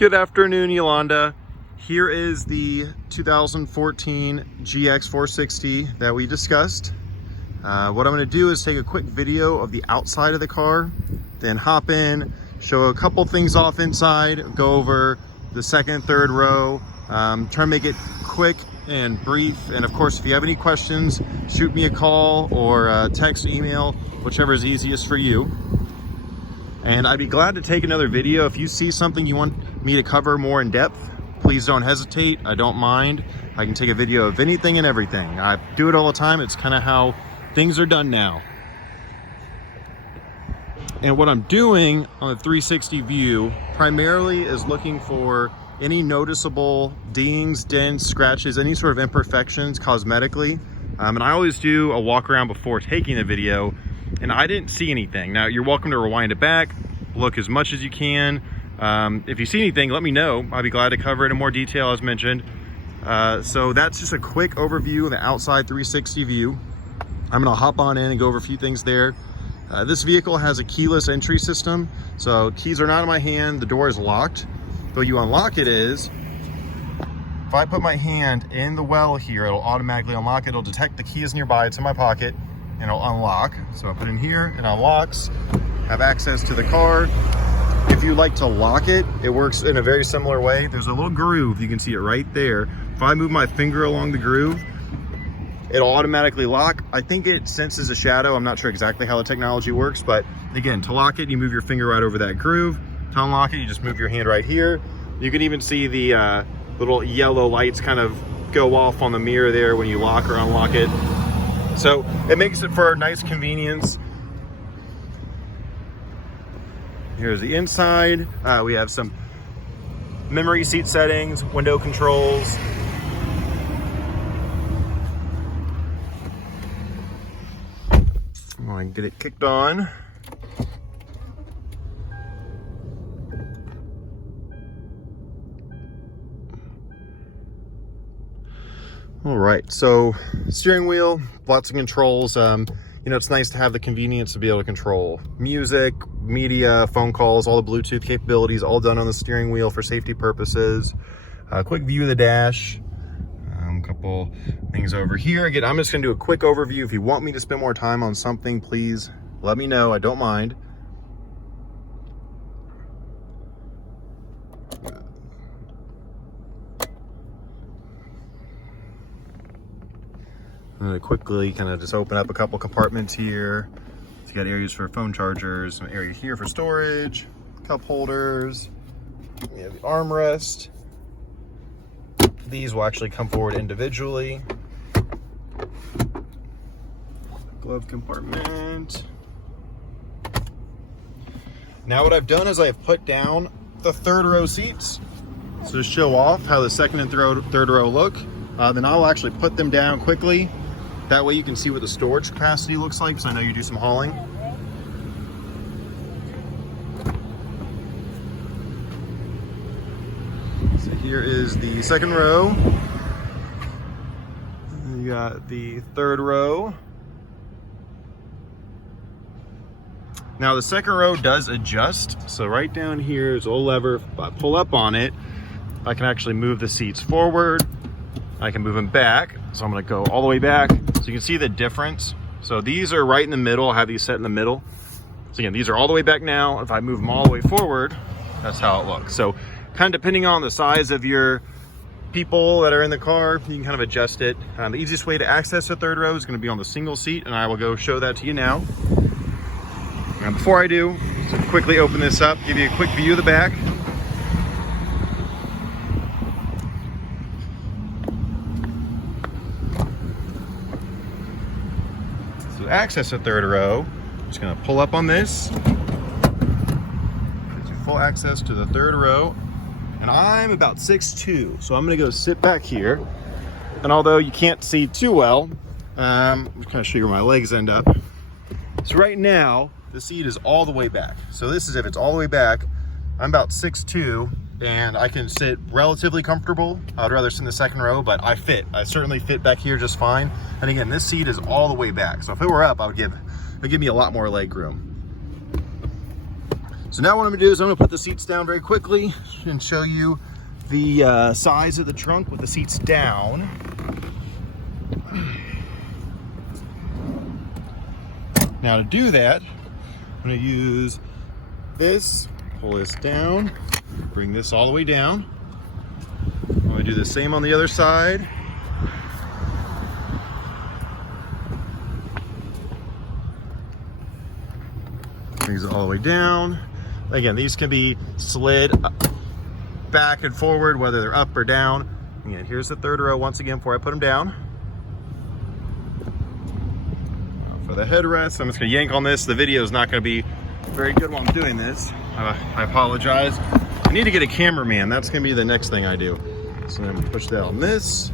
Good afternoon, Yolanda. Here is the 2014 GX 460 that we discussed. What I'm going to do is take a quick video of the outside of the car, then hop in, show a couple things off inside, go over the second, third row, try to make it quick and brief. And of course, if you have any questions, shoot me a call or text, email, whichever is easiest for you. And I'd be glad to take another video. If you see something you want me to cover more in depth, please don't hesitate. I don't mind. I can take a video of anything and everything. I do it all the time. It's kind of how things are done now. And what I'm doing on the 360 view primarily is looking for any noticeable dings, dents, scratches, any sort of imperfections cosmetically. And I always do a walk around before taking the video, and I didn't see anything. Now, you're welcome to rewind it back, look as much as you can. If you see anything, let me know. I'll be glad to cover it in more detail as mentioned. So that's just a quick overview of the outside 360 view. I'm gonna hop on in and go over a few things there. This vehicle has a keyless entry system, so keys are not in my hand, the door is locked. But you unlock it is, if I put my hand in the well here, it'll automatically unlock it. It'll detect the key is nearby, it's in my pocket, and it'll unlock. So I put it in here, it unlocks, have access to the car. If you like to lock it, it works in a very similar way. There's a little groove, you can see it right there. If I move my finger along the groove, it'll automatically lock. I think it senses a shadow. I'm not sure exactly how the technology works, but again, to lock it, you move your finger right over that groove. To unlock it, you just move your hand right here. You can even see the little yellow lights kind of go off on the mirror there when you lock or unlock it. So it makes it for a nice convenience. Here's the inside. We have some memory seat settings, window controls. I'm going to get it kicked on. All right, so steering wheel, lots of controls. You know, it's nice to have the convenience to be able to control music, media, phone calls, all the Bluetooth capabilities, all done on the steering wheel for safety purposes. Quick view of the dash. A couple things over here. Again, I'm just gonna do a quick overview. If you want me to spend more time on something, please let me know, I don't mind. I'm gonna quickly kind of just open up a couple compartments here. So you got areas for phone chargers, an area here for storage, cup holders, we have the armrest. These will actually come forward individually. Glove compartment. Now what I've done is I've put down the third row seats. So to show off how the second and third row look, then I'll actually put them down quickly. That way you can see what the storage capacity looks like, because I know you do some hauling. So here is the second row. You got the third row. Now the second row does adjust. So right down here is a little lever. If I pull up on it, I can actually move the seats forward. I can move them back. So I'm gonna go all the way back. So you can see the difference. So these are right in the middle. I have these set in the middle. So again, these are all the way back now. If I move them all the way forward, that's how it looks. So kind of depending on the size of your people that are in the car, you can kind of adjust it. The easiest way to access the third row is gonna be on the single seat, and I will go show that to you now. And before I do, just quickly open this up, give you a quick view of the back. Access the third row, just gonna pull up on this, gives you full access to the third row, and I'm about 6'2", so I'm gonna go sit back here. And although you can't see too well, I'm just gonna show you where my legs end up. So right now the seat is all the way back, so this is if it's all the way back. I'm about 6'2", and I can sit relatively comfortable. I'd rather sit in the second row, but I certainly fit back here just fine. And again, this seat is all the way back. So if it were up, it'd give me a lot more leg room. So now what I'm gonna do is I'm gonna put the seats down very quickly and show you the size of the trunk with the seats down. Now to do that, I'm gonna use this, pull this down, bring this all the way down. I'm gonna do the same on the other side. Brings it all the way down. Again, these can be slid back and forward, whether they're up or down. Again, here's the third row once again before I put them down. For the headrest, I'm just gonna yank on this. The video is not gonna be very good while I'm doing this. I apologize. I need to get a cameraman. That's gonna be the next thing I do. So I'm gonna push down this,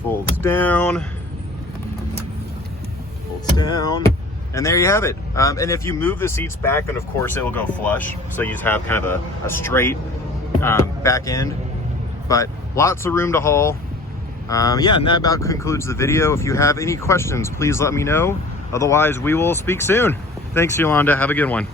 folds down, and there you have it. And if you move the seats back, then of course it will go flush. So you just have kind of a straight back end, but lots of room to haul. Yeah, and that about concludes the video. If you have any questions, please let me know. Otherwise, we will speak soon. Thanks, Yolanda. Have a good one.